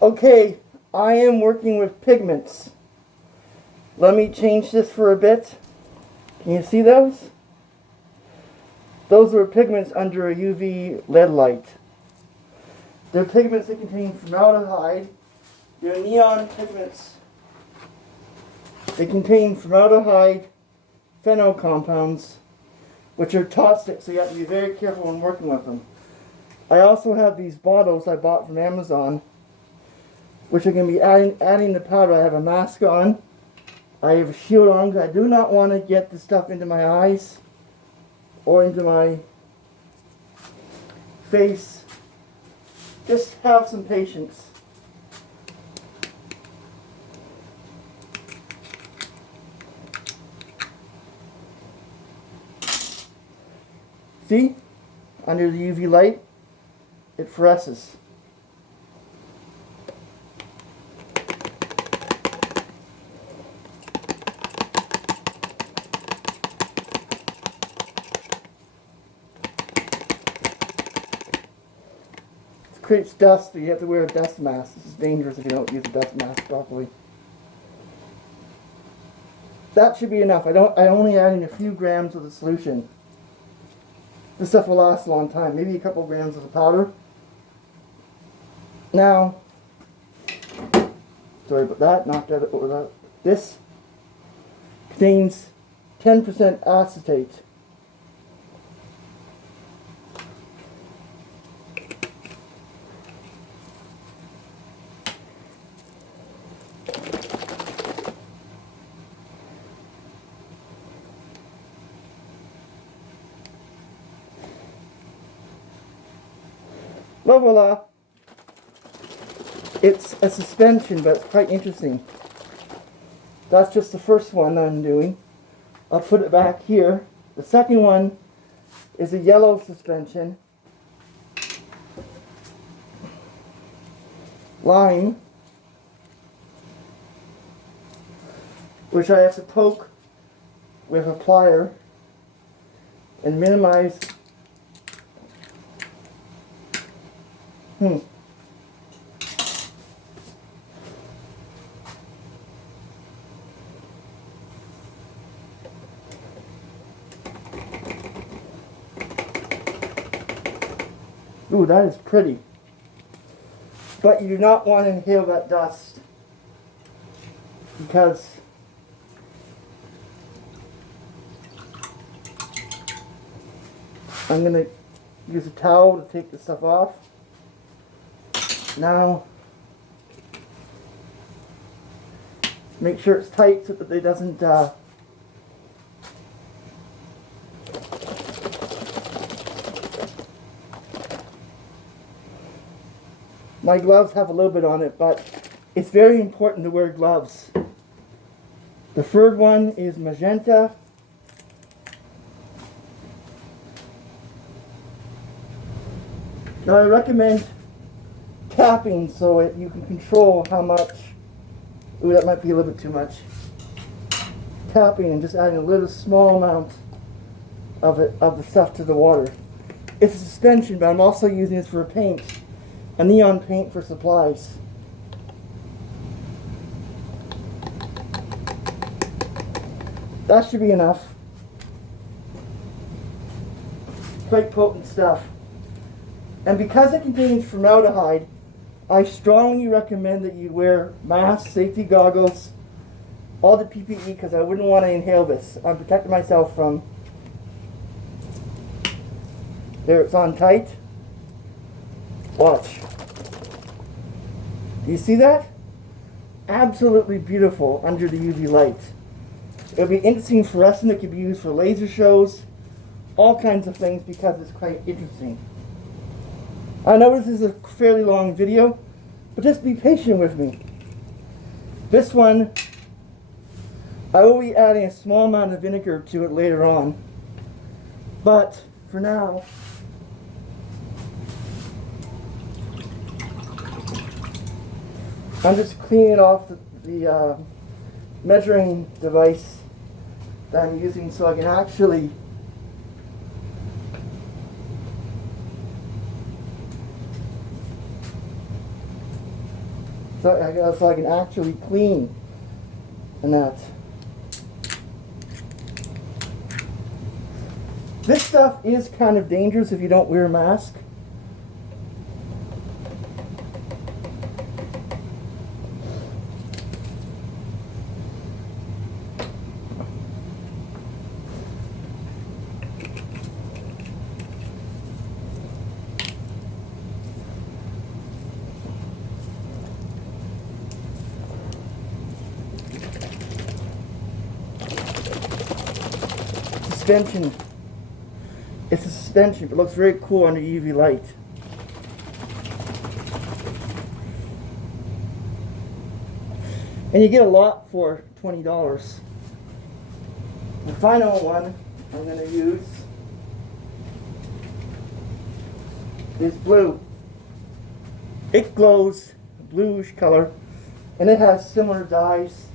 Okay, I am working with pigments. Let me change this for a bit. Can you see those? Those are pigments under a UV LED light. They're pigments that contain formaldehyde. They're neon pigments. They contain formaldehyde, phenol compounds, which are toxic, so you have to be very careful when working with them. I also have these bottles I bought from Amazon, which are going to be adding the powder. I have a mask on. I have a shield on because I do not want to get the stuff into my eyes or into my face. Just have some patience. See? Under the UV light, it fluoresces. It creates dust, so you have to wear a dust mask. This is dangerous if you don't use a dust mask properly. That should be enough. I only add in a few grams of the solution. This stuff will last a long time, maybe a couple grams of the powder. Now, sorry about that, knocked that over that. This contains 10% acetate. Voila! It's a suspension, but it's quite interesting. That's just the first one I'm doing. I'll put it back here. The second one is a yellow suspension. Lime, which I have to poke with a plier and minimize. Ooh, that is pretty. But you do not want to inhale that dust because I'm going to use a towel to take the stuff off. Now, make sure it's tight so that it doesn't my gloves have a little bit on it, but it's very important to wear gloves. The third one is magenta. Now I recommend tapping so you can control how much. Ooh, that might be a little bit too much. Tapping and just adding a little small amount of the stuff to the water. It's a suspension, but I'm also using this for a paint. A neon paint for supplies. That should be enough. Quite potent stuff. And because it contains formaldehyde, I strongly recommend that you wear masks, safety goggles, all the PPE, because I wouldn't want to inhale this. I'm protecting myself from. There, it's on tight. Watch. Do you see that? Absolutely beautiful under the UV light. It'll be interesting fluorescent. It could be used for laser shows, all kinds of things because it's quite interesting. I know this is a fairly long video, but just be patient with me. This one, I will be adding a small amount of vinegar to it later on, but for now, I'm just cleaning off the measuring device that I'm using so I can actually so I can actually clean and that. This stuff is kind of dangerous if you don't wear a mask. Suspension. It's a suspension, but it looks very cool under UV light. And you get a lot for $20. The final one I'm going to use is blue. It glows bluish color, and it has similar dyes,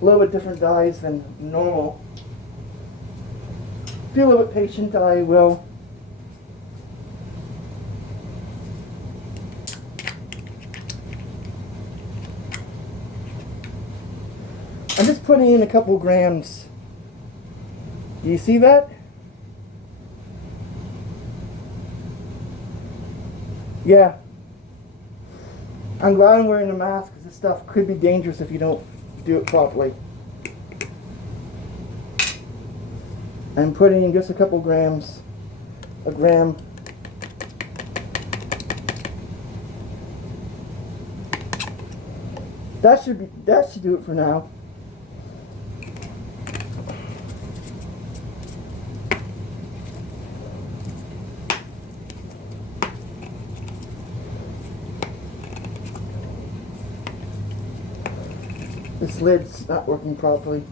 a little bit different dyes than normal. Be a little bit patient, I will. I'm just putting in a couple grams. Do you see that? Yeah. I'm glad I'm wearing a mask because this stuff could be dangerous if you don't do it properly. I'm putting in just a couple grams, a gram. That should do it for now. This lid's not working properly.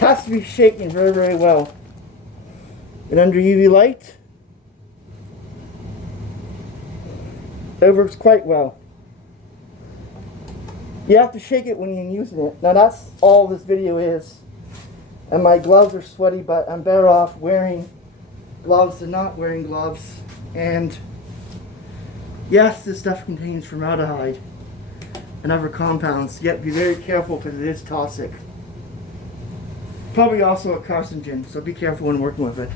Has to be shaken very, very well. And under UV light, it works quite well. You have to shake it when you're using it. Now that's all this video is. And my gloves are sweaty, but I'm better off wearing gloves than not wearing gloves. And yes, this stuff contains formaldehyde and other compounds. Yet be very careful because it is toxic. Probably also a carcinogen, so be careful when working with it.